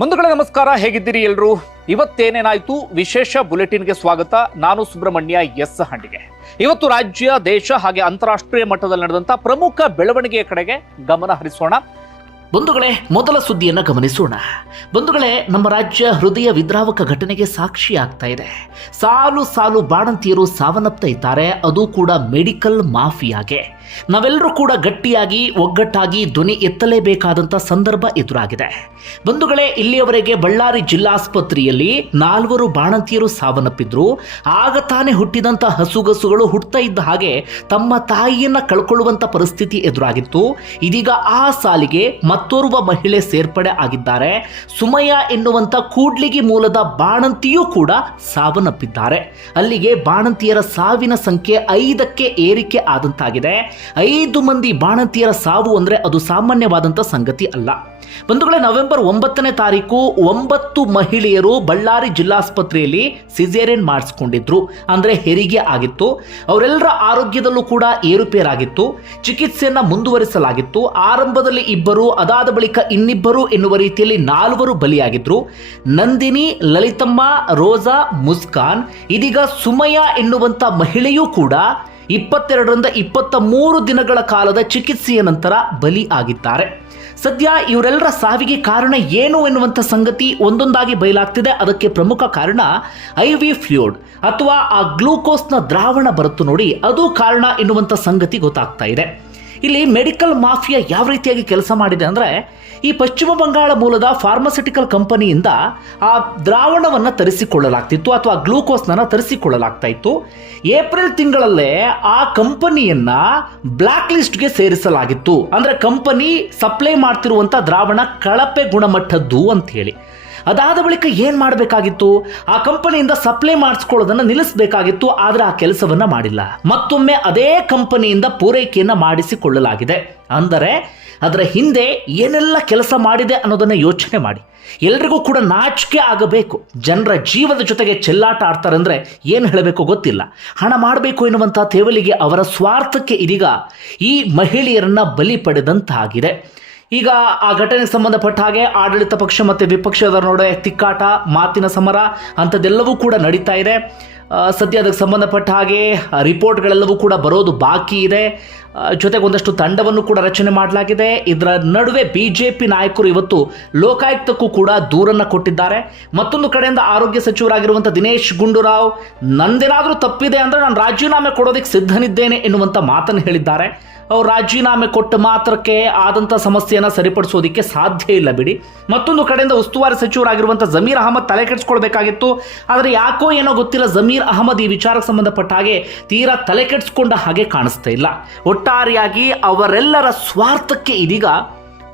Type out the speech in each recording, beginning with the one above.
ಬಂಧುಗಳೇ, ನಮಸ್ಕಾರ. ಹೇಗಿದ್ದೀರಿ ಎಲ್ರು? ಇವತ್ತೇನೇನಾಯ್ತು ವಿಶೇಷ ಬುಲೆಟಿನ್ಗೆ ಸ್ವಾಗತ. ನಾನು ಸುಬ್ರಹ್ಮಣ್ಯ ಎಸ್ ಹಂಡಿಗೆ ಇವತ್ತು ರಾಜ್ಯ, ದೇಶ ಹಾಗೆ ಅಂತಾರಾಷ್ಟ್ರೀಯ ಮಟ್ಟದಲ್ಲಿ ನಡೆದಂತ ಪ್ರಮುಖ ಬೆಳವಣಿಗೆಯ ಕಡೆಗೆ ಗಮನ ಹರಿಸೋಣ. ಬಂಧುಗಳೇ, ಮೊದಲ ಸುದ್ದಿಯನ್ನು ಗಮನಿಸೋಣ. ಬಂಧುಗಳೇ, ನಮ್ಮ ರಾಜ್ಯ ಹೃದಯ ವಿದ್ರಾವಕ ಘಟನೆಗೆ ಸಾಕ್ಷಿ ಆಗ್ತಾ ಇದೆ. ಸಾಲು ಸಾಲು ಬಾಣಂತಿಯರು ಸಾವನ್ನಪ್ತಾ ಇದ್ದಾರೆ. ಅದು ಕೂಡ ಮೆಡಿಕಲ್ ಮಾಫಿಯಾಗೆ. ನಾವೆಲ್ಲರೂ ಕೂಡ ಗಟ್ಟಿಯಾಗಿ, ಒಗ್ಗಟ್ಟಾಗಿ ಧ್ವನಿ ಎತ್ತಲೇಬೇಕಾದಂಥ ಸಂದರ್ಭ ಎದುರಾಗಿದೆ. ಬಂಧುಗಳೇ, ಇಲ್ಲಿಯವರೆಗೆ ಬಳ್ಳಾರಿ ಜಿಲ್ಲಾಸ್ಪತ್ರೆಯಲ್ಲಿ ನಾಲ್ವರು ಬಾಣಂತಿಯರು ಸಾವನ್ನಪ್ಪಿದ್ರು. ಆಗ ತಾನೇ ಹುಟ್ಟಿದಂಥ ಹಸುಗಸುಗಳು ಹುಟ್ಟುತ್ತಾ ಇದ್ದ ಹಾಗೆ ತಮ್ಮ ತಾಯಿಯನ್ನ ಕಳ್ಕೊಳ್ಳುವಂಥ ಪರಿಸ್ಥಿತಿ ಎದುರಾಗಿತ್ತು. ಇದೀಗ ಆ ಸಾಲಿಗೆ ಮತ್ತೋರ್ವ ಮಹಿಳೆ ಸೇರ್ಪಡೆ ಆಗಿದ್ದಾರೆ. ಸುಮಯ ಎನ್ನುವಂಥ ಕೂಡ್ಲಿಗಿ ಮೂಲದ ಬಾಣಂತಿಯೂ ಕೂಡ ಸಾವನ್ನಪ್ಪಿದ್ದಾರೆ. ಅಲ್ಲಿಗೆ ಬಾಣಂತಿಯರ ಸಾವಿನ ಸಂಖ್ಯೆ ಐದಕ್ಕೆ ಏರಿಕೆ ಆದಂತಾಗಿದೆ. ಐದು ಮಂದಿ ಬಾಣಂತಿಯರ ಸಾವು ಅಂದರೆ ಅದು ಸಾಮಾನ್ಯವಾದಂಥ ಸಂಗತಿ ಅಲ್ಲ. ಬಂಧುಗಳೇ, ನವೆಂಬರ್ ಒಂಬತ್ತನೇ ತಾರೀಕು ಒಂಬತ್ತು ಮಹಿಳೆಯರು ಬಳ್ಳಾರಿ ಜಿಲ್ಲಾಸ್ಪತ್ರೆಯಲ್ಲಿ ಸಿಜೇರಿಯನ್ ಮಾಡಿಸ್ಕೊಂಡಿದ್ರು. ಅಂದರೆ ಹೆರಿಗೆ ಆಗಿತ್ತು. ಅವರೆಲ್ಲರ ಆರೋಗ್ಯದಲ್ಲೂ ಕೂಡ ಏರುಪೇರಾಗಿತ್ತು. ಚಿಕಿತ್ಸೆಯನ್ನು ಮುಂದುವರಿಸಲಾಗಿತ್ತು. ಆರಂಭದಲ್ಲಿ ಇಬ್ಬರು, ಅದಾದ ಬಳಿಕ ಇನ್ನಿಬ್ಬರು ಎನ್ನುವ ರೀತಿಯಲ್ಲಿ ನಾಲ್ವರು ಬಲಿಯಾಗಿದ್ರು. ನಂದಿನಿ, ಲಲಿತಮ್ಮ, ರೋಜಾ, ಮುಸ್ಕಾನ್, ಇದೀಗ ಸುಮಯ ಎನ್ನುವಂಥ ಮಹಿಳೆಯೂ ಕೂಡ ಇಪ್ಪತ್ತೆರಡರಿಂದ ಇಪ್ಪತ್ತ ಮೂರು ದಿನಗಳ ಕಾಲದ ಚಿಕಿತ್ಸೆಯ ನಂತರ ಬಲಿ ಆಗಿದ್ದಾರೆ. ಸದ್ಯ ಇವರೆಲ್ಲರ ಸಾವಿಗೆ ಕಾರಣ ಏನು ಎನ್ನುವಂಥ ಸಂಗತಿ ಒಂದೊಂದಾಗಿ ಬಯಲಾಗ್ತಿದೆ. ಅದಕ್ಕೆ ಪ್ರಮುಖ ಕಾರಣ ಐ ವಿ ಫ್ಲೂಡ್ ಅಥವಾ ಆ ಗ್ಲೂಕೋಸ್ನ ದ್ರಾವಣ ಬರುತ್ತು ನೋಡಿ ಅದು ಕಾರಣ ಎನ್ನುವಂಥ ಸಂಗತಿ ಗೊತ್ತಾಗ್ತಾ ಇದೆ. ಇಲ್ಲಿ ಮೆಡಿಕಲ್ ಮಾಫಿಯಾ ಯಾವ ರೀತಿಯಾಗಿ ಕೆಲಸ ಮಾಡಿದೆ ಅಂದರೆ ಈ ಪಶ್ಚಿಮ ಬಂಗಾಳ ಮೂಲದ ಫಾರ್ಮಸ್ಯೂಟಿಕಲ್ ಕಂಪನಿಯಿಂದ ಆ ದ್ರಾವಣವನ್ನು ತರಿಸಿಕೊಳ್ಳಲಾಗ್ತಿತ್ತು ಅಥವಾ ಗ್ಲೂಕೋಸ್ನ ತರಿಸಿಕೊಳ್ಳಲಾಗ್ತಾ ಇತ್ತು ಏಪ್ರಿಲ್ ತಿಂಗಳಲ್ಲೇ ಆ ಕಂಪನಿಯನ್ನು ಬ್ಲ್ಯಾಕ್ ಲಿಸ್ಟ್ಗೆ ಸೇರಿಸಲಾಗಿತ್ತು. ಅಂದರೆ ಕಂಪನಿ ಸಪ್ಲೈ ಮಾಡ್ತಿರುವಂಥ ದ್ರಾವಣ ಕಳಪೆ ಗುಣಮಟ್ಟದ್ದು ಅಂತ ಹೇಳಿ ಅದಾದ ಬಳಿಕ ಏನು ಮಾಡಬೇಕಾಗಿತ್ತು? ಆ ಕಂಪನಿಯಿಂದ ಸಪ್ಲೈ ಮಾಡಿಸ್ಕೊಳ್ಳೋದನ್ನ ನಿಲ್ಲಿಸಬೇಕಾಗಿತ್ತು, ಆದರೆ ಆ ಕೆಲಸವನ್ನ ಮಾಡಿಲ್ಲ. ಮತ್ತೊಮ್ಮೆ ಅದೇ ಕಂಪನಿಯಿಂದ ಪೂರೈಕೆಯನ್ನ ಮಾಡಿಸಿಕೊಳ್ಳಲಾಗಿದೆ. ಅಂದರೆ, ಅದರ ಹಿಂದೆ ಏನೆಲ್ಲ ಕೆಲಸ ಮಾಡಿದೆ ಅನ್ನೋದನ್ನ ಯೋಚನೆ ಮಾಡಿ. ಎಲ್ರಿಗೂ ಕೂಡ ನಾಚಿಕೆ ಆಗಬೇಕು. ಜನರ ಜೀವದ ಜೊತೆಗೆ ಚೆಲ್ಲಾಟ ಆಡ್ತಾರೆ ಅಂದರೆ ಏನು ಹೇಳಬೇಕು ಗೊತ್ತಿಲ್ಲ. ಹಣ ಮಾಡಬೇಕು ಎನ್ನುವಂಥ ತೇವಲಿಗೆ ಅವರ ಸ್ವಾರ್ಥಕ್ಕೆ ಇದೀಗ ಈ ಮಹಿಳೆಯರನ್ನ ಬಲಿ ಪಡೆದಂತಾಗಿದೆ. ಈಗ ಆ ಘಟನೆಗೆ ಸಂಬಂಧಪಟ್ಟ ಹಾಗೆ ಆಡಳಿತ ಪಕ್ಷ ಮತ್ತು ವಿಪಕ್ಷದ ನಡುವೆ ತಿಕ್ಕಾಟ, ಮಾತಿನ ಸಮರ, ಅಂಥದ್ದೆಲ್ಲವೂ ಕೂಡ ನಡೀತಾ ಇದೆ. ಸದ್ಯ ಅದಕ್ಕೆ ಸಂಬಂಧಪಟ್ಟ ಹಾಗೆ ರಿಪೋರ್ಟ್ಗಳೆಲ್ಲವೂ ಕೂಡ ಬರೋದು ಬಾಕಿ ಇದೆ. ಜೊತೆಗೆ ಒಂದಷ್ಟು ತಂಡವನ್ನು ಕೂಡ ರಚನೆ ಮಾಡಲಾಗಿದೆ. ಇದರ ನಡುವೆ ಬಿ ಜೆ ಪಿ ನಾಯಕರು ಇವತ್ತು ಲೋಕಾಯುಕ್ತಕ್ಕೂ ಕೂಡ ದೂರನ್ನು ಕೊಟ್ಟಿದ್ದಾರೆ. ಮತ್ತೊಂದು ಕಡೆಯಿಂದ ಆರೋಗ್ಯ ಸಚಿವರಾಗಿರುವಂಥ ದಿನೇಶ್ ಗುಂಡೂರಾವ್, ನಂದೇನಾದರೂ ತಪ್ಪಿದೆ ಅಂದರೆ ನಾನು ರಾಜೀನಾಮೆ ಕೊಡೋದಕ್ಕೆ ಸಿದ್ಧನಿದ್ದೇನೆ ಎನ್ನುವಂಥ ಮಾತನ್ನು ಹೇಳಿದ್ದಾರೆ. ಅವ್ರು ರಾಜೀನಾಮೆ ಕೊಟ್ಟ ಮಾತ್ರಕ್ಕೆ ಆದಂಥ ಸಮಸ್ಯೆಯನ್ನು ಸರಿಪಡಿಸೋದಕ್ಕೆ ಸಾಧ್ಯ ಇಲ್ಲ ಬಿಡಿ. ಮತ್ತೊಂದು ಕಡೆಯಿಂದ ಉಸ್ತುವಾರಿ ಸಚಿವರಾಗಿರುವಂಥ ಜಮೀರ್ ಅಹಮದ್ ತಲೆ ಕೆಡಿಸ್ಕೊಳ್ಬೇಕಾಗಿತ್ತು. ಆದರೆ ಯಾಕೋ ಏನೋ ಗೊತ್ತಿಲ್ಲ, ಜಮೀರ್ ಅಹಮದ್ ಈ ವಿಚಾರಕ್ಕೆ ಸಂಬಂಧಪಟ್ಟ ಹಾಗೆ ತೀರಾ ತಲೆ ಕೆಡಿಸ್ಕೊಂಡ ಹಾಗೆ ಕಾಣಿಸ್ತಾ ಇಲ್ಲ. ಒಟ್ಟಾರೆಯಾಗಿ ಅವರೆಲ್ಲರ ಸ್ವಾರ್ಥಕ್ಕೆ ಇದೀಗ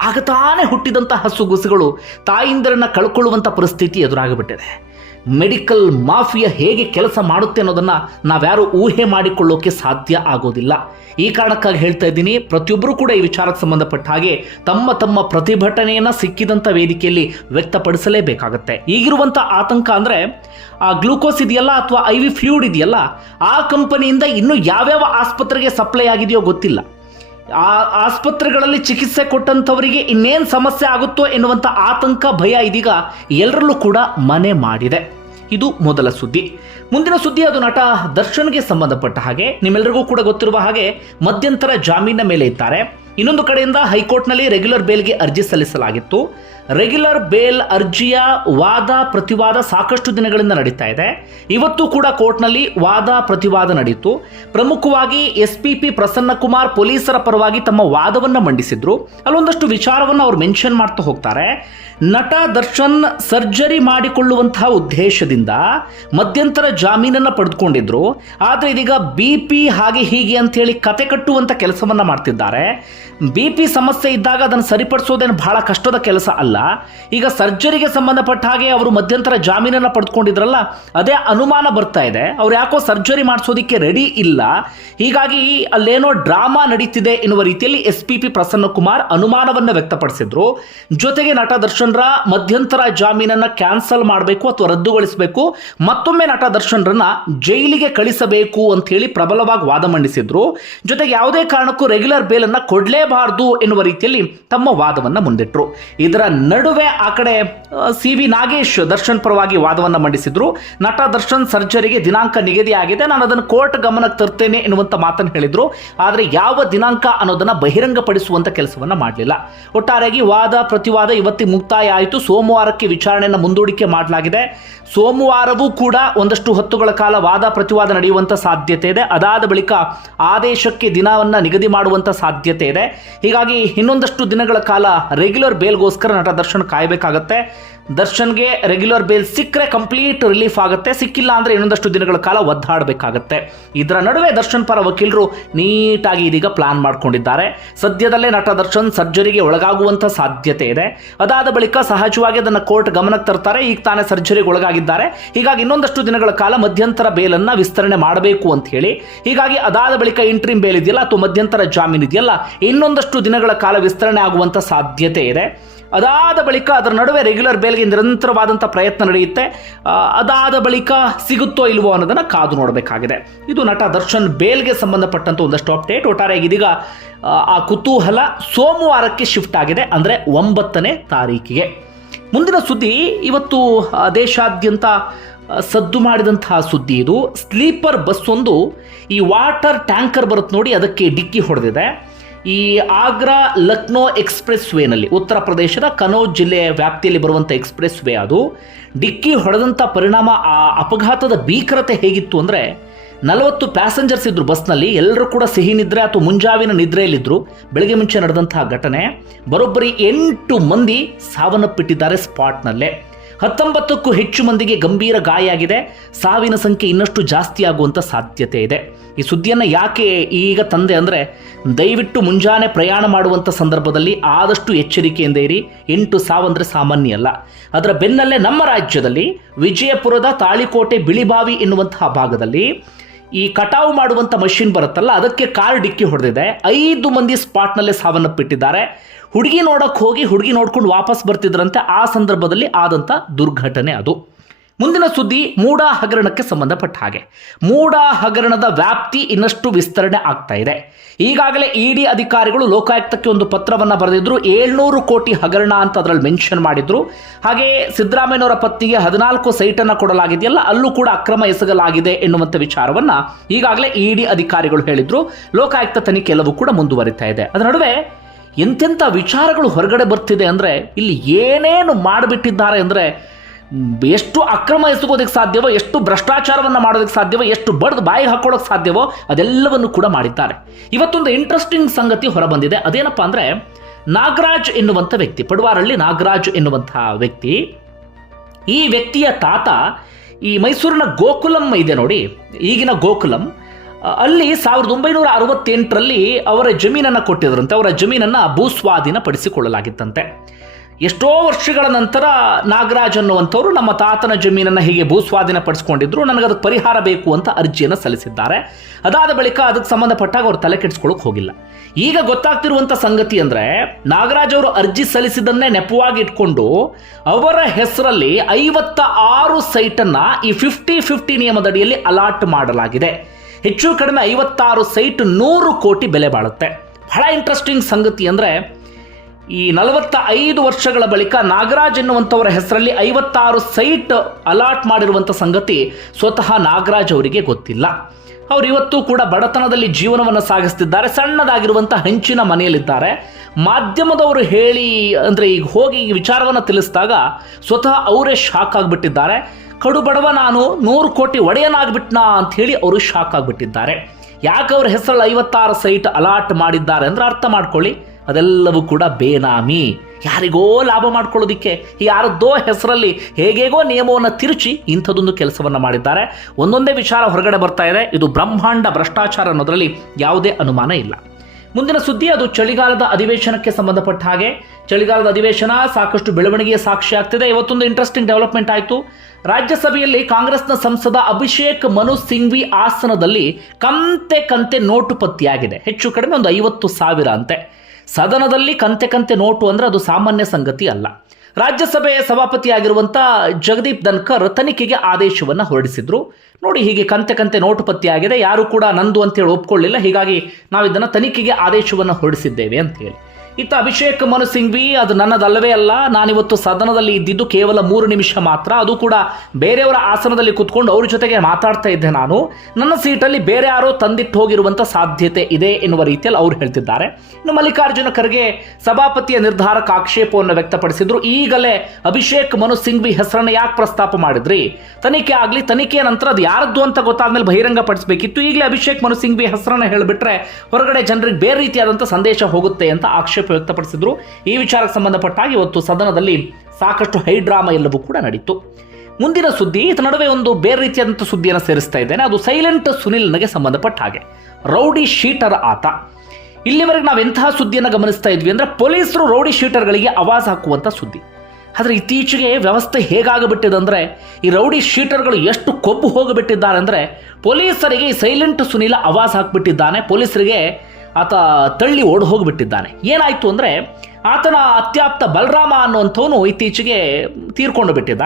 ಆಗತಾನೆ ಹುಟ್ಟಿದಂತಹ ಹಸುಗುಸುಗಳು ತಾಯಿಂದರನ್ನ ಕಳ್ಕೊಳ್ಳುವಂಥ ಪರಿಸ್ಥಿತಿ ಎದುರಾಗಿಬಿಟ್ಟಿದೆ. ಮೆಡಿಕಲ್ ಮಾಫಿಯಾ ಹೇಗೆ ಕೆಲಸ ಮಾಡುತ್ತೆ ಅನ್ನೋದನ್ನು ನಾವ್ಯಾರು ಊಹೆ ಮಾಡಿಕೊಳ್ಳೋಕೆ ಸಾಧ್ಯ ಆಗೋದಿಲ್ಲ. ಈ ಕಾರಣಕ್ಕಾಗಿ ಹೇಳ್ತಾ ಇದ್ದೀನಿ, ಪ್ರತಿಯೊಬ್ಬರು ಕೂಡ ಈ ವಿಚಾರಕ್ಕೆ ಸಂಬಂಧಪಟ್ಟ ಹಾಗೆ ತಮ್ಮ ತಮ್ಮ ಪ್ರತಿಭಟನೆಯನ್ನು ಸಿಕ್ಕಿದಂಥ ವೇದಿಕೆಯಲ್ಲಿ ವ್ಯಕ್ತಪಡಿಸಲೇಬೇಕಾಗತ್ತೆ. ಈಗಿರುವಂಥ ಆತಂಕ ಅಂದರೆ, ಆ ಗ್ಲೂಕೋಸ್ ಇದೆಯಲ್ಲ ಅಥವಾ ಐ ವಿ ಫ್ಲೂಯಿಡ್ ಇದೆಯಲ್ಲ, ಆ ಕಂಪನಿಯಿಂದ ಇನ್ನೂ ಯಾವ್ಯಾವ ಆಸ್ಪತ್ರೆಗೆ ಸಪ್ಲೈ ಆಗಿದೆಯೋ ಗೊತ್ತಿಲ್ಲ. ಆ ಆಸ್ಪತ್ರೆಗಳಲ್ಲಿ ಚಿಕಿತ್ಸೆ ಕೊಟ್ಟಂಥವರಿಗೆ ಇನ್ನೇನು ಸಮಸ್ಯೆ ಆಗುತ್ತೋ ಎನ್ನುವಂಥ ಆತಂಕ, ಭಯ ಇದೀಗ ಎಲ್ಲರಲ್ಲೂ ಕೂಡ ಮನೆ ಮಾಡಿದೆ. ಇದು ಮೊದಲ ಸುದ್ದಿ. ಮುಂದಿನ ಸುದ್ದಿ ಅದು ನಟ ದರ್ಶನ್ಗೆ ಸಂಬಂಧಪಟ್ಟ ಹಾಗೆ. ನಿಮ್ಮೆಲ್ಲರಿಗೂ ಕೂಡ ಗೊತ್ತಿರುವ ಹಾಗೆ ಮಧ್ಯಂತರ ಜಾಮೀನ ಮೇಲೆ ಇದ್ದಾರೆ. ಇನ್ನೊಂದು ಕಡೆಯಿಂದ ಹೈಕೋರ್ಟ್ನಲ್ಲಿ ರೆಗ್ಯುಲರ್ ಬೇಲ್ಗೆ ಅರ್ಜಿ ಸಲ್ಲಿಸಲಾಗಿತ್ತು. ರೆಗ್ಯುಲರ್ ಬೇಲ್ ಅರ್ಜಿಯ ವಾದ ಪ್ರತಿವಾದ ಸಾಕಷ್ಟು ದಿನಗಳಿಂದ ನಡೀತಾ ಇದೆ. ಇವತ್ತು ಕೂಡ ಕೋರ್ಟ್ನಲ್ಲಿ ವಾದ ಪ್ರತಿವಾದ ನಡೆಯಿತು. ಪ್ರಮುಖವಾಗಿ ಎಸ್ ಪಿ ಪಿ ಪ್ರಸನ್ನಕುಮಾರ್ ಪೊಲೀಸರ ಪರವಾಗಿ ತಮ್ಮ ವಾದವನ್ನು ಮಂಡಿಸಿದ್ರು. ಅಲ್ಲೊಂದಷ್ಟು ವಿಚಾರವನ್ನು ಅವರು ಮೆನ್ಷನ್ ಮಾಡ್ತಾ ಹೋಗ್ತಾರೆ. ನಟ ದರ್ಶನ್ ಸರ್ಜರಿ ಮಾಡಿಕೊಳ್ಳುವಂತಹ ಉದ್ದೇಶದಿಂದ ಮಧ್ಯಂತರ ಜಾಮೀನನ್ನು ಪಡೆದುಕೊಂಡಿದ್ರು. ಆದರೆ ಇದೀಗ ಬಿ ಪಿ ಹಾಗೆ ಹೀಗೆ ಅಂತೇಳಿ ಕತೆ ಕಟ್ಟುವಂಥ ಕೆಲಸವನ್ನು ಮಾಡ್ತಿದ್ದಾರೆ. ಬಿ ಪಿ ಸಮಸ್ಯೆ ಇದ್ದಾಗ ಅದನ್ನು ಸರಿಪಡಿಸೋದೇನು ಬಹಳ ಕಷ್ಟದ ಕೆಲಸ ಅಲ್ಲ. ಈಗ ಸರ್ಜರಿಗೆ ಸಂಬಂಧಪಟ್ಟ ಹಾಗೆ ಅವರು ಮಧ್ಯಂತರ ಜಾಮೀನನ್ನು ಪಡೆದುಕೊಂಡಿದ್ರಲ್ಲ ಅದೇ ಅನುಮಾನ ಬರ್ತಾ ಇದೆ. ಅವ್ರು ಯಾಕೋ ಸರ್ಜರಿ ಮಾಡಿಸೋದಕ್ಕೆ ರೆಡಿ ಇಲ್ಲ. ಹೀಗಾಗಿ ಅಲ್ಲೇನೋ ಡ್ರಾಮಾ ನಡೀತಿದೆ ಎನ್ನುವ ರೀತಿಯಲ್ಲಿ ಎಸ್ ಪಿ ಪಿ ಪ್ರಸನ್ನಕುಮಾರ್ ಅನುಮಾನವನ್ನು ವ್ಯಕ್ತಪಡಿಸಿದ್ರು. ಜೊತೆಗೆ ನಟ ದರ್ಶನ್ರ ಮಧ್ಯಂತರ ಜಾಮೀನನ್ನ ಕ್ಯಾನ್ಸಲ್ ಮಾಡಬೇಕು ಅಥವಾ ರದ್ದುಗೊಳಿಸಬೇಕು, ಮತ್ತೊಮ್ಮೆ ನಟ ದರ್ಶನ್ರನ್ನ ಜೈಲಿಗೆ ಕಳಿಸಬೇಕು ಅಂತ ಹೇಳಿ ಪ್ರಬಲವಾಗಿ ವಾದ ಮಂಡಿಸಿದ್ರು. ಜೊತೆಗೆ ಯಾವುದೇ ಕಾರಣಕ್ಕೂ ರೆಗ್ಯುಲರ್ ಬೇಲನ್ನು ಅನ್ನ ಕೊಡಲೇಬಾರದು ಎನ್ನುವ ರೀತಿಯಲ್ಲಿ ತಮ್ಮ ವಾದವನ್ನು ಮುಂದಿಟ್ಟರು ಇದರ ನಡುವೆ ಆ ಕಡೆ ಸಿ ವಿ ನಾಗೇಶ್ ದರ್ಶನ್ ಪರವಾಗಿ ವಾದವನ್ನು ಮಂಡಿಸಿದ್ರು. ನಟ ದರ್ಶನ್ ಸರ್ಜರಿಗೆ ದಿನಾಂಕ ನಿಗದಿಯಾಗಿದೆ ನಾನು ಅದನ್ನು ಕೋರ್ಟ್ ಗಮನಕ್ಕೆ ತರ್ತೇನೆ ಎನ್ನುವಂತ ಮಾತನ್ನು ಹೇಳಿದ್ರು. ಆದರೆ ಯಾವ ದಿನಾಂಕ ಅನ್ನೋದನ್ನ ಬಹಿರಂಗಪಡಿಸುವಂಥ ಕೆಲಸವನ್ನ ಮಾಡಲಿಲ್ಲ. ಒಟ್ಟಾರೆಯಾಗಿ ವಾದ, ಪ್ರತಿವಾದ ಇವತ್ತಿಗೆ ಮುಕ್ತಾಯ ಆಯಿತು. ಸೋಮವಾರಕ್ಕೆ ವಿಚಾರಣೆಯನ್ನು ಮುಂದೂಡಿಕೆ ಮಾಡಲಾಗಿದೆ. ಸೋಮವಾರವೂ ಕೂಡ ಒಂದಷ್ಟು ಹೊತ್ತುಗಳ ಕಾಲ ವಾದ ಪ್ರತಿವಾದ ನಡೆಯುವಂಥ ಸಾಧ್ಯತೆ ಇದೆ. ಅದಾದ ಬಳಿಕ ಆದೇಶಕ್ಕೆ ದಿನವನ್ನು ನಿಗದಿ ಮಾಡುವಂಥ ಸಾಧ್ಯತೆ ಇದೆ. ಹೀಗಾಗಿ ಇನ್ನೊಂದಷ್ಟು ದಿನಗಳ ಕಾಲ ರೆಗ್ಯುಲರ್ ಬೇಲ್ಗೋಸ್ಕರ ನಟ ದರ್ಶನ್ ಕಾಯಬೇಕಾಗತ್ತೆ. ದರ್ಶನ್ಗೆ ರೆಗ್ಯುಲರ್ ಬೇಲ್ ಸಿಕ್ಕರೆ ಕಂಪ್ಲೀಟ್ ರಿಲೀಫ್ ಆಗುತ್ತೆ. ಸಿಕ್ಕಿಲ್ಲ ಅಂದ್ರೆ ಇನ್ನೊಂದಷ್ಟು ದಿನಗಳ ಕಾಲ ಒದ್ದಾಡಬೇಕಾಗತ್ತೆ. ಇದರ ನಡುವೆ ದರ್ಶನ್ ಪರ ವಕೀಲರು ನೀಟಾಗಿ ಇದೀಗ ಪ್ಲಾನ್ ಮಾಡಿಕೊಂಡಿದ್ದಾರೆ. ಸದ್ಯದಲ್ಲೇ ನಟ ದರ್ಶನ್ ಸರ್ಜರಿಗೆ ಒಳಗಾಗುವಂಥ ಸಾಧ್ಯತೆ ಇದೆ. ಅದಾದ ಬಳಿಕ ಸಹಜವಾಗಿ ಅದನ್ನು ಕೋರ್ಟ್ ಗಮನಕ್ಕೆ ತರ್ತಾರೆ. ಈಗ ತಾನೇ ಸರ್ಜರಿಗೆ ಒಳಗಾಗಿದ್ದಾರೆ. ಹೀಗಾಗಿ ಇನ್ನೊಂದಷ್ಟು ದಿನಗಳ ಕಾಲ ಮಧ್ಯಂತರ ಬೇಲನ್ನು ವಿಸ್ತರಣೆ ಮಾಡಬೇಕು ಅಂತ ಹೇಳಿ. ಹೀಗಾಗಿ ಅದಾದ ಬಳಿಕ ಇಂಟ್ರಿಮ್ ಬೇಲ್ ಇದೆಯಲ್ಲ ಅಥವಾ ಮಧ್ಯಂತರ ಜಾಮೀನು ಇದೆಯಲ್ಲ, ಇನ್ನೊಂದಷ್ಟು ದಿನಗಳ ಕಾಲ ವಿಸ್ತರಣೆ ಆಗುವಂಥ ಸಾಧ್ಯತೆ ಇದೆ. ಅದಾದ ಬಳಿಕ ಅದರ ನಡುವೆ ರೆಗ್ಯುಲರ್ ಬೇಲ್ಗೆ ನಿರಂತರವಾದಂಥ ಪ್ರಯತ್ನ ನಡೆಯುತ್ತೆ. ಅದಾದ ಬಳಿಕ ಸಿಗುತ್ತೋ ಇಲ್ವೋ ಅನ್ನೋದನ್ನು ಕಾದು ನೋಡಬೇಕಾಗಿದೆ. ಇದು ನಟ ದರ್ಶನ್ ಬೇಲ್ಗೆ ಸಂಬಂಧಪಟ್ಟಂತ ಒಂದಷ್ಟು ಅಪ್ಡೇಟ್ ಒಟ್ಟಾರೆಯಾಗಿ ಇದೀಗ, ಆ ಕುತೂಹಲ ಸೋಮವಾರಕ್ಕೆ ಶಿಫ್ಟ್ ಆಗಿದೆ, ಅಂದರೆ ಒಂಬತ್ತನೇ ತಾರೀಕಿಗೆ. ಮುಂದಿನ ಸುದ್ದಿ, ಇವತ್ತು ದೇಶಾದ್ಯಂತ ಸದ್ದು ಮಾಡಿದಂತಹ ಸುದ್ದಿ ಇದು. ಸ್ಲೀಪರ್ ಬಸ್ ಒಂದು ಈ ವಾಟರ್ ಟ್ಯಾಂಕರ್ ಬರುತ್ತೆ ನೋಡಿ, ಅದಕ್ಕೆ ಡಿಕ್ಕಿ ಹೊಡೆದಿದೆ. ಈ ಆಗ್ರಾ ಲಕ್ನೋ ಎಕ್ಸ್ಪ್ರೆಸ್ ವೇನಲ್ಲಿ ಉತ್ತರ ಪ್ರದೇಶದ ಕನೌಜ್ ಜಿಲ್ಲೆಯ ವ್ಯಾಪ್ತಿಯಲ್ಲಿ ಬರುವಂಥ ಎಕ್ಸ್ಪ್ರೆಸ್ ವೇ ಅದು. ಡಿಕ್ಕಿ ಹೊಡೆದಂಥ ಪರಿಣಾಮ, ಆ ಅಪಘಾತದ ಭೀಕರತೆ ಹೇಗಿತ್ತು ಅಂದರೆ ನಲವತ್ತು ಪ್ಯಾಸೆಂಜರ್ಸ್ ಇದ್ರು ಬಸ್ನಲ್ಲಿ, ಎಲ್ಲರೂ ಕೂಡ ಸಿಹಿ ನಿದ್ರೆ ಅಥವಾ ಮುಂಜಾವಿನ ನಿದ್ರೆಯಲ್ಲಿದ್ದರು ಬೆಳಗ್ಗೆ ಮುಂಚೆ ನಡೆದಂತಹ ಘಟನೆ, ಬರೋಬ್ಬರಿ ಎಂಟು ಮಂದಿ ಸಾವನ್ನಪ್ಪಿಟ್ಟಿದ್ದಾರೆ ಸ್ಪಾಟ್ನಲ್ಲೇ. ಹತ್ತೊಂಬತ್ತಕ್ಕೂ ಹೆಚ್ಚು ಮಂದಿಗೆ ಗಂಭೀರ ಗಾಯ ಆಗಿದೆ ಸಾವಿನ ಸಂಖ್ಯೆ ಇನ್ನಷ್ಟು ಜಾಸ್ತಿ ಆಗುವಂಥ ಸಾಧ್ಯತೆ ಇದೆ. ಈ ಸುದ್ದಿಯನ್ನು ಯಾಕೆ ಈಗ ತಂದೆ ಅಂದರೆ, ದಯವಿಟ್ಟು ಮುಂಜಾನೆ ಪ್ರಯಾಣ ಮಾಡುವಂಥ ಸಂದರ್ಭದಲ್ಲಿ ಆದಷ್ಟು ಎಚ್ಚರಿಕೆಯಿಂದ ಇರಿ ಎಂಟು ಸಾವಂದರೆ ಸಾಮಾನ್ಯ ಅಲ್ಲ ಅದರ ಬೆನ್ನಲ್ಲೇ ನಮ್ಮ ರಾಜ್ಯದಲ್ಲಿ ವಿಜಯಪುರದ ತಾಳಿಕೋಟೆ ಬಿಳಿಬಾವಿ ಎನ್ನುವಂತಹ ಭಾಗದಲ್ಲಿ ಈ ಕಟಾವು ಮಾಡುವಂಥ ಮಷಿನ್ ಬರುತ್ತಲ್ಲ, ಅದಕ್ಕೆ ಕಾರ್ ಡಿಕ್ಕಿ ಹೊಡೆದಿದೆ. ಐದು ಮಂದಿ ಸ್ಪಾಟ್ನಲ್ಲೇ ಸಾವನ್ನಪ್ಪಿಟ್ಟಿದ್ದಾರೆ. ಹುಡುಗಿ ನೋಡಕ್ಕೆ ಹೋಗಿ ಹುಡುಗಿ ನೋಡ್ಕೊಂಡು ವಾಪಸ್ ಬರ್ತಿದ್ರಂತೆ, ಆ ಸಂದರ್ಭದಲ್ಲಿ ಆದಂಥ ದುರ್ಘಟನೆ ಅದು. ಮುಂದಿನ ಸುದ್ದಿ ಮೂಡ ಹಗರಣಕ್ಕೆ ಸಂಬಂಧಪಟ್ಟ ಹಾಗೆ. ಮೂಡ ಹಗರಣದ ವ್ಯಾಪ್ತಿ ಇನ್ನಷ್ಟು ವಿಸ್ತರಣೆ ಆಗ್ತಾ ಇದೆ. ಈಗಾಗಲೇ ಇಡಿ ಅಧಿಕಾರಿಗಳು ಲೋಕಾಯುಕ್ತಕ್ಕೆ ಒಂದು ಪತ್ರವನ್ನ ಬರೆದಿದ್ರು, ಏಳ್ನೂರು ಕೋಟಿ ಹಗರಣ ಅಂತ ಅದರಲ್ಲಿ ಮೆನ್ಷನ್ ಮಾಡಿದ್ರು. ಹಾಗೆ ಸಿದ್ದರಾಮಯ್ಯನವರ ಪತ್ನಿಗೆ ಹದಿನಾಲ್ಕು ಸೈಟನ್ನು ಕೊಡಲಾಗಿದೆಯಲ್ಲ, ಅಲ್ಲೂ ಕೂಡ ಅಕ್ರಮ ಎಸಗಲಾಗಿದೆ ಎನ್ನುವಂಥ ವಿಚಾರವನ್ನ ಈಗಾಗಲೇ ಇಡಿ ಅಧಿಕಾರಿಗಳು ಹೇಳಿದ್ರು. ಲೋಕಾಯುಕ್ತ ತನಿಖೆ ಎಲ್ಲವೂ ಕೂಡ ಮುಂದುವರಿತಾ ಇದೆ. ಅದರ ನಡುವೆ ಎಂತೆಂಥ ವಿಚಾರಗಳು ಹೊರಗಡೆ ಬರ್ತಿದೆ ಅಂದರೆ ಇಲ್ಲಿ ಏನೇನು ಮಾಡಿಬಿಟ್ಟಿದ್ದಾರೆ ಅಂದರೆ ಎಷ್ಟು ಅಕ್ರಮ ಎಸಗೋದಕ್ಕೆ ಸಾಧ್ಯವೋ, ಎಷ್ಟು ಭ್ರಷ್ಟಾಚಾರವನ್ನು ಮಾಡೋದಕ್ಕೆ ಸಾಧ್ಯವೋ, ಎಷ್ಟು ಬಡ್ದು ಬಾಯಿಗೆ ಹಾಕೊಳ್ಳೋಕೆ ಸಾಧ್ಯವೋ ಅದೆಲ್ಲವನ್ನು ಕೂಡ ಮಾಡಿದ್ದಾರೆ. ಇವತ್ತೊಂದು ಇಂಟ್ರೆಸ್ಟಿಂಗ್ ಸಂಗತಿ ಹೊರಬಂದಿದೆ. ಅದೇನಪ್ಪ ಅಂದರೆ ನಾಗರಾಜ್ ಎನ್ನುವಂಥ ವ್ಯಕ್ತಿ ಪಡುವಾರಳ್ಳಿ ನಾಗರಾಜ್ ಎನ್ನುವಂಥ ವ್ಯಕ್ತಿ, ಈ ವ್ಯಕ್ತಿಯ ತಾತ ಈ ಮೈಸೂರಿನ ಗೋಕುಲಂ ಇದೆ ನೋಡಿ, ಈಗಿನ ಗೋಕುಲಂ ಅಲ್ಲಿ ಸಾವಿರದ ಒಂಬೈನೂರ ಅರವತ್ತೆಂಟರಲ್ಲಿ ಅವರ ಜಮೀನನ್ನು ಕೊಟ್ಟಿದ್ರಂತೆ. ಅವರ ಜಮೀನನ್ನು ಭೂಸ್ವಾಧೀನ ಪಡಿಸಿಕೊಳ್ಳಲಾಗಿತ್ತಂತೆ. ಎಷ್ಟೋ ವರ್ಷಗಳ ನಂತರ ನಾಗರಾಜ್ ಅನ್ನುವಂಥವ್ರು ನಮ್ಮ ತಾತನ ಜಮೀನನ್ನು ಹೀಗೆ ಭೂಸ್ವಾಧೀನ ಪಡಿಸ್ಕೊಂಡಿದ್ರು. ನನಗೆ ಅದಕ್ಕೆ ಪರಿಹಾರ ಬೇಕು ಅಂತ ಅರ್ಜಿಯನ್ನು ಸಲ್ಲಿಸಿದ್ದಾರೆ. ಅದಾದ ಬಳಿಕ ಅದಕ್ಕೆ ಸಂಬಂಧಪಟ್ಟಾಗ ಅವರು ತಲೆ ಕೆಡಿಸ್ಕೊಳ್ಳೋಕೆ ಹೋಗಿಲ್ಲ. ಈಗ ಗೊತ್ತಾಗ್ತಿರುವಂಥ ಸಂಗತಿ ಅಂದರೆ ನಾಗರಾಜ್ ಅವರು ಅರ್ಜಿ ಸಲ್ಲಿಸಿದ್ದನ್ನೇ ನೆಪವಾಗಿ ಇಟ್ಕೊಂಡು ಅವರ ಹೆಸರಲ್ಲಿ ಐವತ್ತ ಆರು ಸೈಟನ್ನು ಈ ಫಿಫ್ಟಿ ಫಿಫ್ಟಿ ನಿಯಮದಡಿಯಲ್ಲಿ ಅಲಾಟ್ ಮಾಡಲಾಗಿದೆ. ಹೆಚ್ಚು ಕಡಿಮೆ ಐವತ್ತಾರು ಸೈಟ್ ನೂರು ಕೋಟಿ ಬೆಲೆ ಬಾಳುತ್ತೆ. ಬಹಳ ಇಂಟ್ರೆಸ್ಟಿಂಗ್ ಸಂಗತಿ ಅಂದರೆ, ಈ ನಲವತ್ತ ಐದು ವರ್ಷಗಳ ಬಳಿಕ ನಾಗರಾಜ್ ಎನ್ನುವಂಥವರ ಹೆಸರಲ್ಲಿ ಐವತ್ತಾರು ಸೈಟ್ ಅಲಾಟ್ ಮಾಡಿರುವಂಥ ಸಂಗತಿ ಸ್ವತಃ ನಾಗರಾಜ್ ಅವರಿಗೆ ಗೊತ್ತಿಲ್ಲ. ಅವರು ಇವತ್ತು ಕೂಡ ಬಡತನದಲ್ಲಿ ಜೀವನವನ್ನು ಸಾಗಿಸ್ತಿದ್ದಾರೆ, ಸಣ್ಣದಾಗಿರುವಂಥ ಹಂಚಿನ ಮನೆಯಲ್ಲಿದ್ದಾರೆ. ಮಾಧ್ಯಮದವರು ಹೇಳಿ ಅಂದರೆ ಈಗ ಹೋಗಿ ಈ ವಿಚಾರವನ್ನು ತಿಳಿಸಿದಾಗ ಸ್ವತಃ ಅವರೇ ಶಾಕ್ ಆಗಿಬಿಟ್ಟಿದ್ದಾರೆ. ಕಡು ಬಡವ ನಾನು, ನೂರು ಕೋಟಿ ಒಡೆಯನಾಗ್ಬಿಟ್ನಾ ಅಂತ ಹೇಳಿ ಅವರು ಶಾಕ್ ಆಗಿಬಿಟ್ಟಿದ್ದಾರೆ. ಯಾಕೆ ಅವ್ರ ಹೆಸರಲ್ಲಿ ಐವತ್ತಾರು ಸೈಟ್ ಅಲಾಟ್ ಮಾಡಿದ್ದಾರೆ ಅಂದ್ರೆ ಅರ್ಥ ಮಾಡ್ಕೊಳ್ಳಿ. ಅದೆಲ್ಲವೂ ಕೂಡ ಬೇನಾಮಿ. ಯಾರಿಗೋ ಲಾಭ ಮಾಡ್ಕೊಳ್ಳೋದಿಕ್ಕೆ, ಯಾರದ್ದೋ ಹೆಸರಲ್ಲಿ ಹೇಗೇಗೋ ನಿಯಮವನ್ನು ತಿರುಚಿ ಇಂಥದ್ದೊಂದು ಕೆಲಸವನ್ನು ಮಾಡಿದ್ದಾರೆ. ಒಂದೊಂದೇ ವಿಚಾರ ಹೊರಗಡೆ ಬರ್ತಾ ಇದೆ. ಇದು ಬ್ರಹ್ಮಾಂಡ ಭ್ರಷ್ಟಾಚಾರ ಅನ್ನೋದರಲ್ಲಿ ಯಾವುದೇ ಅನುಮಾನ ಇಲ್ಲ. ಮುಂದಿನ ಸುದ್ದಿ ಅದು ಚಳಿಗಾಲದ ಅಧಿವೇಶನಕ್ಕೆ ಸಂಬಂಧಪಟ್ಟ ಹಾಗೆ. ಚಳಿಗಾಲದ ಅಧಿವೇಶನ ಸಾಕಷ್ಟು ಬೆಳವಣಿಗೆಯ ಸಾಕ್ಷಿ ಆಗ್ತಿದೆ. ಇವತ್ತೊಂದು ಇಂಟ್ರೆಸ್ಟಿಂಗ್ ಡೆವಲಪ್ಮೆಂಟ್ ಆಯಿತು. ರಾಜ್ಯಸಭೆಯಲ್ಲಿ ಕಾಂಗ್ರೆಸ್ನ ಸಂಸದ ಅಭಿಷೇಕ್ ಮನು ಸಿಂಘ್ವಿ ಆಸನದಲ್ಲಿ ಕಂತೆ ಕಂತೆ ನೋಟು ಪತ್ತೆಯಾಗಿದೆ. ಹೆಚ್ಚು ಕಡಿಮೆ ಒಂದು ಐವತ್ತು ಸಾವಿರ ಅಂತೆ. ಸದನದಲ್ಲಿ ಕಂತೆ ಕಂತೆ ನೋಟು ಅಂದರೆ ಅದು ಸಾಮಾನ್ಯ ಸಂಗತಿ ಅಲ್ಲ. ರಾಜ್ಯಸಭೆ ಸಭಾಪತಿಯಾಗಿರುವಂಥ ಜಗದೀಪ್ ಧನ್ಕರ್ ತನಿಖೆಗೆ ಆದೇಶವನ್ನು ಹೊರಡಿಸಿದ್ರು. ನೋಡಿ ಹೀಗೆ ಕಂತೆ ಕಂತೆ ನೋಟು ಪತ್ತೆಯಾಗಿದೆ. ಯಾರು ಕೂಡ ನಂದು ಅಂತೇಳಿ ಒಪ್ಕೊಳ್ಳಿಲ್ಲ. ಹೀಗಾಗಿ ನಾವು ಇದನ್ನು ತನಿಖೆಗೆ ಆದೇಶವನ್ನು ಹೊರಡಿಸಿದ್ದೇವೆ ಅಂತ ಹೇಳಿ. ಇತ್ತ ಅಭಿಷೇಕ್ ಮನು ಸಿಂಘ್ವಿ ಅದು ನನ್ನದಲ್ಲವೇ ಅಲ್ಲ, ನಾನಿವತ್ತು ಸದನದಲ್ಲಿ ಇದ್ದಿದ್ದು ಕೇವಲ ಮೂರು ನಿಮಿಷ ಮಾತ್ರ, ಅದು ಕೂಡ ಬೇರೆಯವರ ಆಸನದಲ್ಲಿ ಕುತ್ಕೊಂಡು ಅವ್ರ ಜೊತೆಗೆ ಮಾತಾಡ್ತಾ ಇದ್ದೆ ನಾನು. ನನ್ನ ಸೀಟಲ್ಲಿ ಬೇರೆ ಯಾರೋ ತಂದಿಟ್ಟು ಹೋಗಿರುವಂಥ ಸಾಧ್ಯತೆ ಇದೆ ಎನ್ನುವ ರೀತಿಯಲ್ಲಿ ಅವ್ರು ಹೇಳ್ತಿದ್ದಾರೆ. ಇನ್ನು ಮಲ್ಲಿಕಾರ್ಜುನ ಖರ್ಗೆ ಸಭಾಪತಿಯ ನಿರ್ಧಾರಕ್ಕೆ ಆಕ್ಷೇಪವನ್ನು ವ್ಯಕ್ತಪಡಿಸಿದ್ರು. ಈಗಲೇ ಅಭಿಷೇಕ್ ಮನು ಸಿಂಘ್ವಿ ಹೆಸರನ್ನು ಯಾಕೆ ಪ್ರಸ್ತಾಪ ಮಾಡಿದ್ರಿ? ತನಿಖೆ ಆಗಲಿ ತನಿಖೆ ನಂತರ ಅದು ಯಾರದ್ದು ಅಂತ ಗೊತ್ತಾದ್ಮೇಲೆ ಬಹಿರಂಗ ಪಡಿಸಬೇಕಿತ್ತು ಈಗಲೇ ಅಭಿಷೇಕ್ ಮನು ಸಿಂಘ್ವಿ ಹೆಸರನ್ನ ಹೇಳಿಬಿಟ್ರೆ ಹೊರಗಡೆ ಜನರಿಗೆ ಬೇರೆ ರೀತಿಯಾದಂಥ ಸಂದೇಶ ಹೋಗುತ್ತೆ ಅಂತ ಆಕ್ಷೇಪ ವ್ಯಕ್ತಪಡಿಸಿದ್ರು. ಈ ವಿಚಾರಕ್ಕೆ ಸಂಬಂಧಪಟ್ಟಾಗಿ ಇವತ್ತು ಸದನದಲ್ಲಿ ಸಾಕಷ್ಟು ಹೈಡ್ರಾಮಾ ಎಲ್ಲವೂ ಕೂಡ ನಡೀತು. ಮುಂದಿನ ಸುದ್ದಿ ಇತ ನಡುವೆ ಒಂದು ಬೇರೆ ರೀತಿಯಾದಂಥ ಸುದ್ದಿಯನ್ನು ಸೇರಿಸ್ತಾ ಇದ್ದೇನೆ. ಅದು ಸೈಲೆಂಟ್ ಸುನಿಲ್ನಿಗೆ ಸಂಬಂಧಪಟ್ಟ ಹಾಗೆ. ರೌಡಿ ಶೀಟರ್ ಆತ. ಇಲ್ಲಿವರೆಗೆ ನಾವು ಎಂತಹ ಸುದ್ದಿಯನ್ನು ಗಮನಿಸ್ತಾ ಇದ್ವಿ ಅಂದರೆ ಪೊಲೀಸರು ರೌಡಿ ಶೀಟರ್ಗಳಿಗೆ ಆವಾಜ್ ಹಾಕುವಂಥ ಸುದ್ದಿ. ಆದರೆ ಇತ್ತೀಚೆಗೆ ವ್ಯವಸ್ಥೆ ಹೇಗಾಗಿಬಿಟ್ಟಿದೆ ಅಂದರೆ, ಈ ರೌಡಿ ಶೀಟರ್ಗಳು ಎಷ್ಟು ಕೊಬ್ಬು ಹೋಗಿಬಿಟ್ಟಿದ್ದಾರೆ ಅಂದರೆ, ಪೊಲೀಸರಿಗೆ ಈ ಸೈಲೆಂಟ್ ಸುನೀಲ ಆವಾಜ್ ಹಾಕಿಬಿಟ್ಟಿದ್ದಾನೆ. ಪೊಲೀಸರಿಗೆ ಆತ ತಳ್ಳಿ ಓಡಿ ಹೋಗಿಬಿಟ್ಟಿದ್ದಾನೆ. ಏನಾಯಿತು ಅಂದರೆ ಆತನ ಅತ್ಯಾಪ್ತ ಬಲರಾಮ ಅನ್ನುವಂಥವನು ಇತ್ತೀಚೆಗೆ ತೀರ್ಕೊಂಡು ಬಿಟ್ಟಿದ್ದ.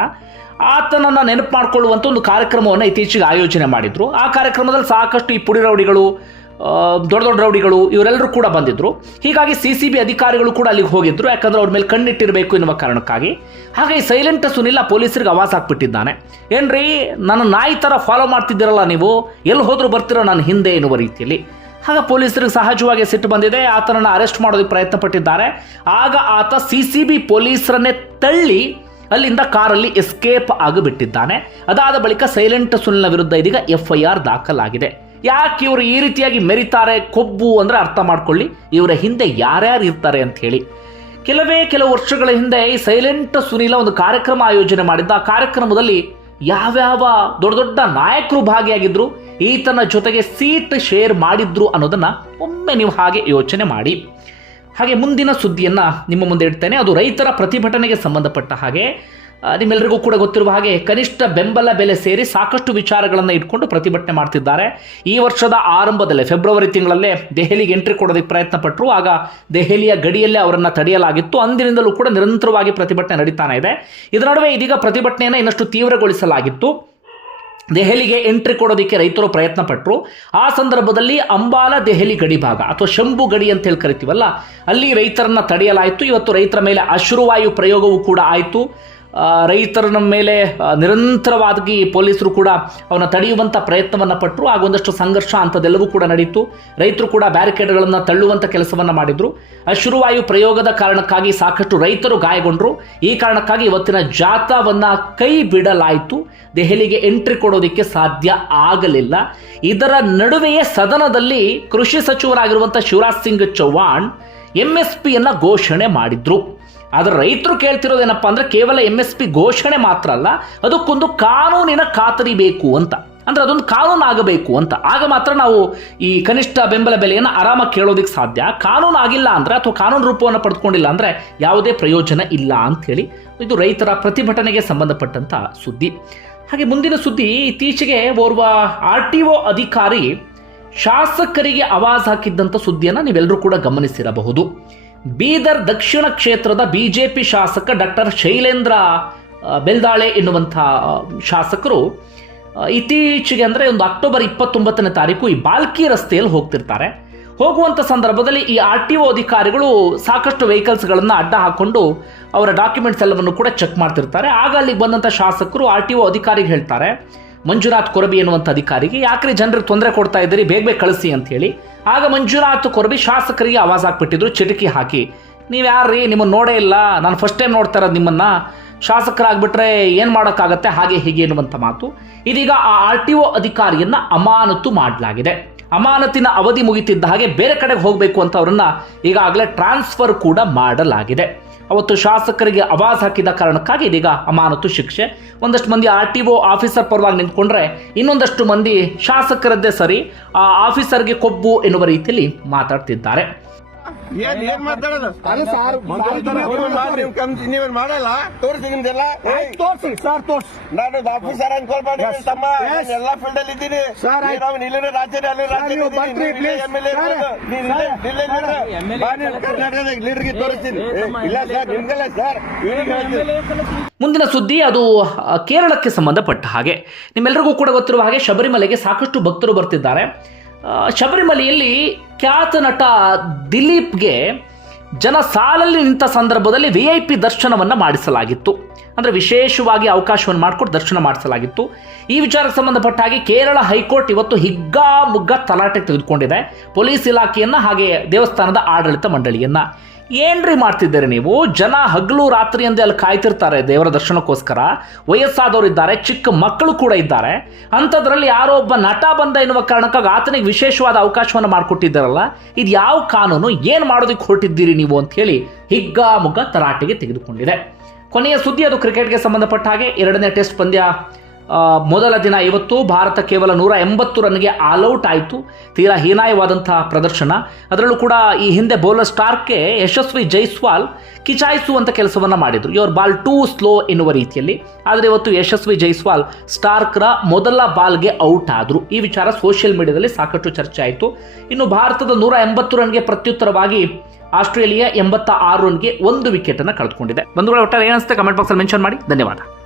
ಆತನನ್ನು ನೆನಪು ಮಾಡಿಕೊಳ್ಳುವಂಥ ಒಂದು ಕಾರ್ಯಕ್ರಮವನ್ನು ಇತ್ತೀಚೆಗೆ ಆಯೋಜನೆ ಮಾಡಿದ್ರು. ಆ ಕಾರ್ಯಕ್ರಮದಲ್ಲಿ ಸಾಕಷ್ಟು ಈ ಪುಡಿ ರೌಡಿಗಳು ದೊಡ್ಡ ದೊಡ್ಡ ರೌಡಿಗಳು ಇವರೆಲ್ಲರೂ ಕೂಡ ಬಂದಿದ್ರು. ಹೀಗಾಗಿ ಸಿ ಸಿ ಬಿ ಅಧಿಕಾರಿಗಳು ಕೂಡ ಅಲ್ಲಿಗೆ ಹೋಗಿದ್ರು. ಯಾಕಂದ್ರೆ ಅವ್ರ ಮೇಲೆ ಕಣ್ಣಿಟ್ಟಿರಬೇಕು ಎನ್ನುವ ಕಾರಣಕ್ಕಾಗಿ. ಹಾಗೆ ಸೈಲೆಂಟ್ ಸುನಿಲ್ಲ ಪೊಲೀಸರಿಗೆ ಅವಾಸ್ ಹಾಕ್ಬಿಟ್ಟಿದ್ದಾನೆ. ಏನ್ರಿ, ನನ್ನ ನಾಯಿ ಥರ ಫಾಲೋ ಮಾಡ್ತಿದ್ದೀರಲ್ಲ ನೀವು? ಎಲ್ಲಿ ಹೋದರೂ ಬರ್ತಿರೋ ನನ್ನ ಹಿಂದೆ ಎನ್ನುವ ರೀತಿಯಲ್ಲಿ. ಆಗ ಪೊಲೀಸರಿಗೆ ಸಹಜವಾಗಿ ಸಿಟ್ಟು ಬಂದಿದೆ. ಆತನನ್ನು ಅರೆಸ್ಟ್ ಮಾಡೋದಕ್ಕೆ ಪ್ರಯತ್ನ ಪಟ್ಟಿದ್ದಾರೆ ಆಗ ಆತ ಸಿ ಸಿ ಬಿ ಪೊಲೀಸರನ್ನೇ ತಳ್ಳಿ ಅಲ್ಲಿಂದ ಕಾರಲ್ಲಿ ಎಸ್ಕೇಪ್ ಆಗಿಬಿಟ್ಟಿದ್ದಾನೆ. ಅದಾದ ಬಳಿಕ ಸೈಲೆಂಟ್ ಸುನಿಲ್ನ ವಿರುದ್ಧ ಇದೀಗ ಎಫ್ ಐ ಆರ್ ದಾಖಲಾಗಿದೆ. ಯಾಕೆ ಇವರು ಈ ರೀತಿಯಾಗಿ ಮೆರಿತಾರೆ, ಕೊಬ್ಬು ಅಂದರೆ ಅರ್ಥ ಮಾಡ್ಕೊಳ್ಳಿ. ಇವರ ಹಿಂದೆ ಯಾರ್ಯಾರು ಇರ್ತಾರೆ ಅಂತ ಹೇಳಿ. ಕೆಲವೇ ಕೆಲವು ವರ್ಷಗಳ ಹಿಂದೆ ಈ ಸೈಲೆಂಟ್ ಸುನೀಲ ಒಂದು ಕಾರ್ಯಕ್ರಮ ಆಯೋಜನೆ ಮಾಡಿದ್ದ. ಆ ಕಾರ್ಯಕ್ರಮದಲ್ಲಿ ಯಾವ್ಯಾವ ದೊಡ್ಡ ದೊಡ್ಡ ನಾಯಕರು ಭಾಗಿಯಾಗಿದ್ರು. ಈತನ ಜೊತೆಗೆ ಸೀಟ್ ಶೇರ್ ಮಾಡಿದ್ರು ಅನ್ನೋದನ್ನ ಒಮ್ಮೆ ನೀವು ಹಾಗೆ ಯೋಚನೆ ಮಾಡಿ. ಹಾಗೆ ಮುಂದಿನ ಸುದ್ದಿಯನ್ನು ನಿಮ್ಮ ಮುಂದೆ ಇಡ್ತೇನೆ. ಅದು ರೈತರ ಪ್ರತಿಭಟನೆಗೆ ಸಂಬಂಧಪಟ್ಟ ಹಾಗೆ ನಿಮ್ಮೆಲ್ಲರಿಗೂ ಕೂಡ ಗೊತ್ತಿರುವ ಹಾಗೆ ಕನಿಷ್ಠ ಬೆಂಬಲ ಬೆಲೆ ಸೇರಿ ಸಾಕಷ್ಟು ವಿಚಾರಗಳನ್ನು ಇಟ್ಕೊಂಡು ಪ್ರತಿಭಟನೆ ಮಾಡ್ತಿದ್ದಾರೆ. ಈ ವರ್ಷದ ಆರಂಭದಲ್ಲೇ, ಫೆಬ್ರವರಿ ತಿಂಗಳಲ್ಲೇ ದೆಹಲಿಗೆ ಎಂಟ್ರಿ ಕೊಡೋದಕ್ಕೆ ಪ್ರಯತ್ನ ಪಟ್ಟರು ಆಗ ದೆಹಲಿಯ ಗಡಿಯಲ್ಲೇ ಅವರನ್ನು ತಡೆಯಲಾಗಿತ್ತು. ಅಂದಿನಿಂದಲೂ ಕೂಡ ನಿರಂತರವಾಗಿ ಪ್ರತಿಭಟನೆ ನಡೀತಾನೆ ಇದೆ. ಇದರ ನಡುವೆ ಇದೀಗ ಪ್ರತಿಭಟನೆಯನ್ನು ಇನ್ನಷ್ಟು ತೀವ್ರಗೊಳಿಸಲಾಗಿತ್ತು. ದೆಹಲಿಗೆ ಎಂಟ್ರಿ ಕೊಡೋದಕ್ಕೆ ರೈತರು ಪ್ರಯತ್ನ ಪಟ್ಟರು ಆ ಸಂದರ್ಭದಲ್ಲಿ ಅಂಬಾಲ ದೆಹಲಿ ಗಡಿ ಭಾಗ ಅಥವಾ ಶಂಭು ಗಡಿ ಅಂತ ಹೇಳಿ ಕರಿತೀವಲ್ಲ, ಅಲ್ಲಿ ರೈತರನ್ನ ತಡೆಯಲಾಯಿತು. ಇವತ್ತು ರೈತರ ಮೇಲೆ ಅಶ್ರುವಾಯು ಪ್ರಯೋಗವೂ ಕೂಡ ಆಯಿತು. ಆ, ನಮ್ಮ ಮೇಲೆ ನಿರಂತರವಾಗಿ ಪೊಲೀಸರು ಕೂಡ ಅವನ್ನ ತಡೆಯುವಂಥ ಪ್ರಯತ್ನವನ್ನು ಪಟ್ಟರು ಆಗ ಒಂದಷ್ಟು ಸಂಘರ್ಷ ಅಂಥದ್ದೆಲ್ಲವೂ ಕೂಡ ನಡೀತು. ರೈತರು ಕೂಡ ಬ್ಯಾರಿಕೇಡ್ಗಳನ್ನು ತಳ್ಳುವಂಥ ಕೆಲಸವನ್ನು ಮಾಡಿದರು. ಅಶ್ರುವಾಯು ಪ್ರಯೋಗದ ಕಾರಣಕ್ಕಾಗಿ ಸಾಕಷ್ಟು ರೈತರು ಗಾಯಗೊಂಡರು. ಈ ಕಾರಣಕ್ಕಾಗಿ ಇವತ್ತಿನ ಜಾಥಾವನ್ನು ಕೈ ಬಿಡಲಾಯಿತು. ದೆಹಲಿಗೆ ಎಂಟ್ರಿ ಕೊಡೋದಕ್ಕೆ ಸಾಧ್ಯ ಆಗಲಿಲ್ಲ. ಇದರ ನಡುವೆಯೇ ಸದನದಲ್ಲಿ ಕೃಷಿ ಸಚಿವರಾಗಿರುವಂಥ ಶಿವರಾಜ್ ಸಿಂಗ್ ಚೌಹಾಣ್ ಎಂ ಎಸ್ ಪಿಯನ್ನು ಘೋಷಣೆ ಮಾಡಿದ್ರು. ಆದರೆ ರೈತರು ಕೇಳ್ತಿರೋದೇನಪ್ಪ ಅಂದ್ರೆ ಕೇವಲ ಎಂ ಎಸ್ ಪಿ ಘೋಷಣೆ ಮಾತ್ರ ಅಲ್ಲ, ಅದಕ್ಕೊಂದು ಕಾನೂನಿನ ಖಾತರಿ ಬೇಕು ಅಂತ. ಅಂದ್ರೆ ಅದೊಂದು ಕಾನೂನು ಆಗಬೇಕು ಅಂತ. ಆಗ ಮಾತ್ರ ನಾವು ಈ ಕನಿಷ್ಠ ಬೆಂಬಲ ಬೆಲೆಯನ್ನು ಆರಾಮಾಗಿ ಕೇಳೋದಕ್ಕೆ ಸಾಧ್ಯ. ಕಾನೂನು ಆಗಿಲ್ಲ ಅಂದರೆ ಅಥವಾ ಕಾನೂನು ರೂಪವನ್ನು ಪಡೆದುಕೊಂಡಿಲ್ಲ ಅಂದ್ರೆ ಯಾವುದೇ ಪ್ರಯೋಜನ ಇಲ್ಲ ಅಂತ ಹೇಳಿ ಇದು ರೈತರ ಪ್ರತಿಭಟನೆಗೆ ಸಂಬಂಧಪಟ್ಟಂತ ಸುದ್ದಿ. ಹಾಗೆ ಮುಂದಿನ ಸುದ್ದಿ, ಇತ್ತೀಚೆಗೆ ಓರ್ವ ಆರ್ ಟಿ ಒ ಅಧಿಕಾರಿ ಶಾಸಕರಿಗೆ ಆವಾಜ್ ಹಾಕಿದ್ದಂಥ ಸುದ್ದಿಯನ್ನು ನೀವೆಲ್ಲರೂ ಕೂಡ ಗಮನಿಸಿರಬಹುದು. ಬೀದರ್ ದಕ್ಷಿಣ ಕ್ಷೇತ್ರದ ಬಿಜೆಪಿ ಶಾಸಕ ಡಾಕ್ಟರ್ ಶೈಲೇಂದ್ರ ಬೆಲ್ದಾಳೆ ಎನ್ನುವಂಥ ಶಾಸಕರು ಇತ್ತೀಚೆಗೆ ಅಂದರೆ ಒಂದು ಅಕ್ಟೋಬರ್ ಇಪ್ಪತ್ತೊಂಬತ್ತನೇ ತಾರೀಕು ಈ ಬಾಲ್ಕಿ ರಸ್ತೆಯಲ್ಲಿ ಹೋಗ್ತಿರ್ತಾರೆ. ಹೋಗುವಂಥ ಸಂದರ್ಭದಲ್ಲಿ ಈ ಆರ್ ಟಿ ಒ ಅಧಿಕಾರಿಗಳು ಸಾಕಷ್ಟು ವೆಹಿಕಲ್ಸ್ಗಳನ್ನು ಅಡ್ಡ ಹಾಕೊಂಡು ಅವರ ಡಾಕ್ಯುಮೆಂಟ್ಸ್ ಎಲ್ಲವನ್ನು ಕೂಡ ಚೆಕ್ ಮಾಡ್ತಿರ್ತಾರೆ. ಆಗ ಅಲ್ಲಿಗೆ ಬಂದಂಥ ಶಾಸಕರು ಆರ್ ಟಿ ಒ ಅಧಿಕಾರಿಗೆ ಹೇಳ್ತಾರೆ. ಮಂಜುನಾಥ್ ಕೊರಬಿ ಎನ್ನುವಂಥ ಅಧಿಕಾರಿಗೆ, ಯಾಕ್ರಿ ಜನರಿಗೆ ತೊಂದರೆ ಕೊಡ್ತಾ ಇದ್ದೀರಿ? ಬೇಗ ಬೇಗ ಕಳಿಸಿ ಅಂತ ಹೇಳಿ. ಆಗ ಮಂಜುನಾಥ್ ಕೊರಬಿ ಶಾಸಕರಿಗೆ ಆವಾಜ್ ಹಾಕ್ಬಿಟ್ಟಿದ್ರು, ಚಿಟಕಿ ಹಾಕಿ. ನೀವು ಯಾರ್ರಿ? ನಿಮ್ಮನ್ನು ನೋಡೇ ಇಲ್ಲ. ನಾನು ಫಸ್ಟ್ ಟೈಮ್ ನೋಡ್ತಾ ಇರೋದು ನಿಮ್ಮನ್ನು. ಶಾಸಕರಾಗ್ಬಿಟ್ರೆ ಏನು ಮಾಡೋಕ್ಕಾಗತ್ತೆ? ಹಾಗೆ ಹೀಗೆ ಎನ್ನುವಂಥ ಮಾತು. ಇದೀಗ ಆ ಆರ್ ಟಿ ಒ ಅಧಿಕಾರಿಯನ್ನು ಅಮಾನತು ಮಾಡಲಾಗಿದೆ. ಅಮಾನತಿನ ಅವಧಿ ಮುಗಿತಿದ್ದ ಹಾಗೆ ಬೇರೆ ಕಡೆಗೆ ಹೋಗಬೇಕು ಅಂತ ಅವರನ್ನ ಈಗಾಗಲೇ ಟ್ರಾನ್ಸ್ಫರ್ ಕೂಡ ಮಾಡಲಾಗಿದೆ. ಅವತ್ತು ಶಾಸಕರಿಗೆ ಅವಾಜ್ ಹಾಕಿದ ಕಾರಣಕ್ಕಾಗಿ ಇದೀಗ ಅಮಾನತು ಶಿಕ್ಷೆ. ಒಂದಷ್ಟು ಮಂದಿ ಆರ್ ಟಿ ಒ ಆಫೀಸರ್ ಪರವಾಗಿ ನಿಂತ್ಕೊಂಡ್ರೆ ಇನ್ನೊಂದಷ್ಟು ಮಂದಿ ಶಾಸಕರದ್ದೇ ಸರಿ, ಆ ಆಫೀಸರ್ಗೆ ಕೊಬ್ಬು ಎನ್ನುವ ರೀತಿಯಲ್ಲಿ ಮಾತಾಡ್ತಿದ್ದಾರೆ. ಏನ್ ಏನ್ ಮಾತಾಡೋದು? ಅಲ್ಲ ಸರ್ ನೀವೇನ್ ಮಾಡಲ್ಲ? ತೋರಿಸಿ ನಿಮ್ದೆಲ್ಲ. ತೋರ್ಸಿ ಸರ್ ತೋರ್ಸಿ. ನಾನು ಆಫೀಸರ್ ಅನ್ಕೊಳ್ಬೇಡಿ Yes. ತಮ್ಮ. ಎಲ್ಲಾ ಫೀಲ್ಡ್ ಅಲ್ಲಿ ಇದ್ದೀನಿ. ಸರ್ ಇಲ್ಲಿನ ರಾಜ್ಯದ ಅಲ್ಲಿ ರಾಜ್ಯ ಲೀಡರ್ಗೆ ತೋರಿಸ್ತೀನಿ. ಇಲ್ಲ ಸರ್ ನಿಮ್ಗೆಲ್ಲ ಸರ್ ಮುಂದಿನ ಸುದ್ದಿ ಅದು ಕೇರಳಕ್ಕೆ ಸಂಬಂಧಪಟ್ಟ ಹಾಗೆ. ನಿಮ್ಮೆಲ್ಲರಿಗೂ ಕೂಡ ಗೊತ್ತಿರುವ ಹಾಗೆ ಶಬರಿಮಲೆಗೆ ಸಾಕಷ್ಟು ಭಕ್ತರು ಬರ್ತಿದ್ದಾರೆ. ಶಬರಿಮಲೆಯಲ್ಲಿ ಖ್ಯಾತ ನಟ ದಿಲೀಪ್ಗೆ ಜನ ಸಾಲಲ್ಲಿ ನಿಂತ ಸಂದರ್ಭದಲ್ಲಿ ವಿ ಐ ಪಿ ದರ್ಶನವನ್ನು ಮಾಡಿಸಲಾಗಿತ್ತು. ಅಂದರೆ ವಿಶೇಷವಾಗಿ ಅವಕಾಶವನ್ನು ಮಾಡಿಕೊಟ್ಟು ದರ್ಶನ ಮಾಡಿಸಲಾಗಿತ್ತು. ಈ ವಿಚಾರಕ್ಕೆ ಸಂಬಂಧಪಟ್ಟ ಹಾಗೆ ಕೇರಳ ಹೈಕೋರ್ಟ್ ಇವತ್ತು ಹಿಗ್ಗಾ ಮುಗ್ಗ ತಲಾಟೆ ತೆಗೆದುಕೊಂಡಿದೆ. ಪೊಲೀಸ್ ಇಲಾಖೆಯನ್ನು ಹಾಗೆ ದೇವಸ್ಥಾನದ ಆಡಳಿತ ಮಂಡಳಿಯನ್ನ. ಏನ್ರಿ ಮಾಡ್ತಿದ್ದೀರಿ ನೀವು? ಜನ ಹಗಲು ರಾತ್ರಿ ಅಂದೇ ಅಲ್ಲಿ ಕಾಯ್ತಿರ್ತಾರೆ ದೇವರ ದರ್ಶನಕ್ಕೋಸ್ಕರ. ವಯಸ್ಸಾದವರು ಇದ್ದಾರೆ, ಚಿಕ್ಕ ಮಕ್ಕಳು ಕೂಡ ಇದ್ದಾರೆ. ಅಂಥದ್ರಲ್ಲಿ ಯಾರೋ ಒಬ್ಬ ನಟ ಬಂದ ಎನ್ನುವ ಕಾರಣಕ್ಕಾಗಿ ಆತನಿಗೆ ವಿಶೇಷವಾದ ಅವಕಾಶವನ್ನು ಮಾಡಿಕೊಟ್ಟಿದ್ದಾರಲ್ಲ? ಇದು ಯಾವ ಕಾನೂನು? ಏನು ಮಾಡೋದಕ್ಕೆ ಹೊರಟಿದ್ದೀರಿ ನೀವು ಅಂತ ಹೇಳಿ ಹಿಗ್ಗಾಮುಗ್ಗ ತರಾಟೆಗೆ ತೆಗೆದುಕೊಂಡಿದೆ. ಕೊನೆಯ ಸುದ್ದಿ ಅದು ಕ್ರಿಕೆಟ್ಗೆ ಸಂಬಂಧಪಟ್ಟ ಹಾಗೆ. ಎರಡನೇ ಟೆಸ್ಟ್ ಪಂದ್ಯ ಮೊದಲ ದಿನ ಇವತ್ತು ಭಾರತ ಕೇವಲ ನೂರ ಎಂಬತ್ತು ರನ್ಗೆ ಆಲ್ಔಟ್ ಆಯಿತು. ತೀರಾ ಹೀನಾಯವಾದಂತಹ ಪ್ರದರ್ಶನ. ಅದರಲ್ಲೂ ಕೂಡ ಈ ಹಿಂದೆ ಬೌಲರ್ ಸ್ಟಾರ್ಕ್ಗೆ ಯಶಸ್ವಿ ಜೈಸ್ವಾಲ್ ಕಿಚಾಯಿಸುವಂಥ ಕೆಲಸವನ್ನು ಮಾಡಿದರು. ಇವರು ಬಾಲ್ ಟೂ ಸ್ಲೋ ಎನ್ನುವ ರೀತಿಯಲ್ಲಿ. ಆದರೆ ಇವತ್ತು ಯಶಸ್ವಿ ಜೈಸ್ವಾಲ್ ಸ್ಟಾರ್ಕ್ರ ಮೊದಲ ಬಾಲ್ಗೆ ಔಟ್ ಆದರು. ಈ ವಿಚಾರ ಸೋಷಿಯಲ್ ಮೀಡಿಯಾದಲ್ಲಿ ಸಾಕಷ್ಟು ಚರ್ಚೆ ಆಯಿತು. ಇನ್ನು ಭಾರತದ ನೂರ ಎಂಬತ್ತು ರನ್ಗೆ ಪ್ರತ್ಯುತ್ತರವಾಗಿ ಆಸ್ಟ್ರೇಲಿಯಾ ಎಂಬತ್ತ ಆರು ರನ್ಗೆ ಒಂದು ವಿಕೆಟನ್ನು ಕಳೆದುಕೊಂಡಿದೆ. ಬಂಧುಗಳ, ಒಟ್ಟಾರೆ ಏನಿಸುತ್ತೆ ಕಮೆಂಟ್ ಬಾಕ್ಸಲ್ಲಿ ಮೆನ್ಷನ್ ಮಾಡಿ. ಧನ್ಯವಾದ.